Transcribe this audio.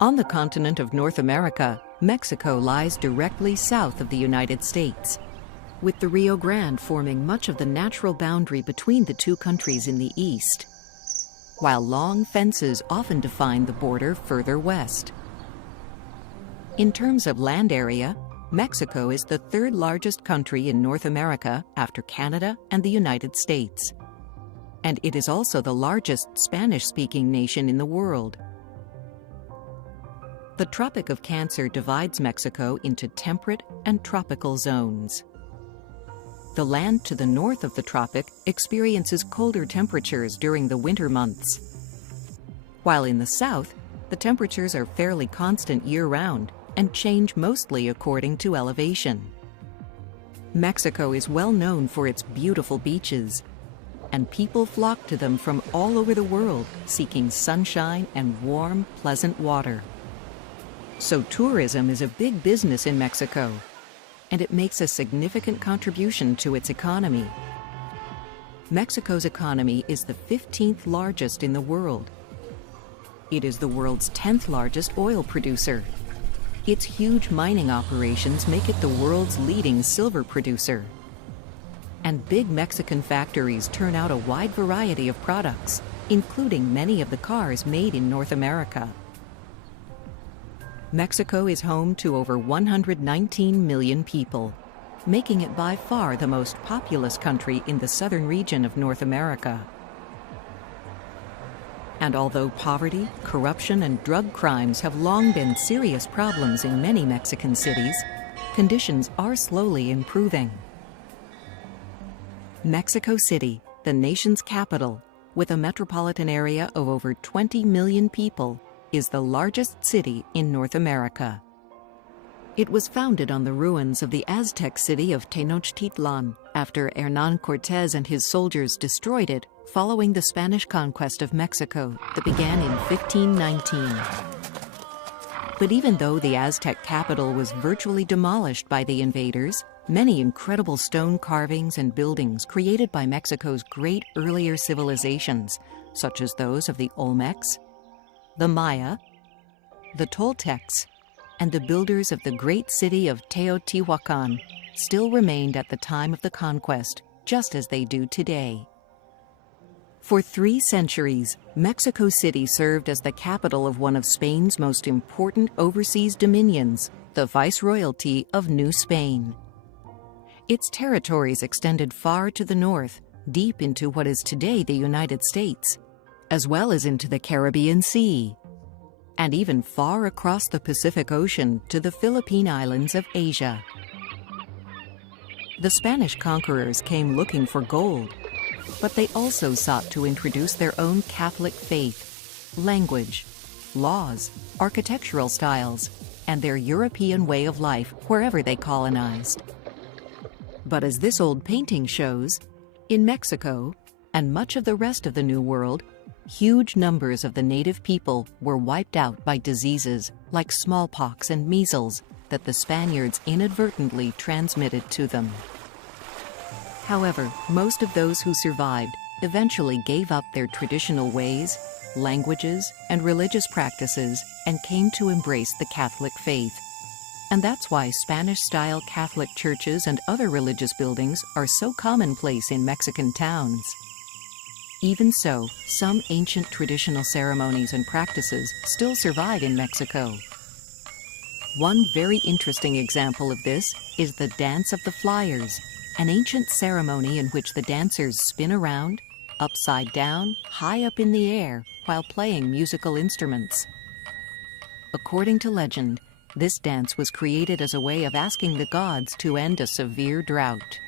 On the continent of North America, Mexico lies directly south of the United States, with the Rio Grande forming much of the natural boundary between the two countries in the east, while long fences often define the border further west. In terms of land area, Mexico is the third largest country in North America after Canada and the United States. And it is also the largest Spanish-speaking nation in the world. The Tropic of Cancer divides Mexico into temperate and tropical zones. The land to the north of the tropic experiences colder temperatures during the winter months, while in the south, the temperatures are fairly constant year-round and change mostly according to elevation. Mexico is well known for its beautiful beaches, and people flock to them from all over the world seeking sunshine and warm, pleasant water. So tourism is a big business in Mexico, and it makes a significant contribution to its economy. Mexico's economy is the 15th largest in the world. It is the world's 10th largest oil producer. Its huge mining operations make it the world's leading silver producer. And big Mexican factories turn out a wide variety of products, including many of the cars made in North America. Mexico is home to over 119 million people, making it by far the most populous country in the southern region of North America. And although poverty, corruption, and drug crimes have long been serious problems in many Mexican cities, conditions are slowly improving. Mexico City, the nation's capital, with a metropolitan area of over 20 million people, is the largest city in North America. It was founded on the ruins of the Aztec city of Tenochtitlan after Hernán Cortés and his soldiers destroyed it following the Spanish conquest of Mexico that began in 1519. But even though the Aztec capital was virtually demolished by the invaders, many incredible stone carvings and buildings created by Mexico's great earlier civilizations, such as those of the Olmecs, the Maya, the Toltecs, and the builders of the great city of Teotihuacan, still remained at the time of the conquest, just as they do today. For 3 centuries, Mexico City served as the capital of one of Spain's most important overseas dominions, the Viceroyalty of New Spain. Its territories extended far to the north, deep into what is today the United States, as well as into the Caribbean Sea, and even far across the Pacific Ocean to the Philippine Islands of Asia. The Spanish conquerors came looking for gold, but they also sought to introduce their own Catholic faith, language, laws, architectural styles, and their European way of life wherever they colonized. But as this old painting shows, in Mexico, and much of the rest of the New World, huge numbers of the native people were wiped out by diseases like smallpox and measles that the Spaniards inadvertently transmitted to them. However, most of those who survived eventually gave up their traditional ways, languages, and religious practices and came to embrace the Catholic faith. And that's why Spanish-style Catholic churches and other religious buildings are so commonplace in Mexican towns. Even so, some ancient traditional ceremonies and practices still survive in Mexico. One very interesting example of this is the Dance of the Flyers, an ancient ceremony in which the dancers spin around, upside down, high up in the air, while playing musical instruments. According to legend, this dance was created as a way of asking the gods to end a severe drought.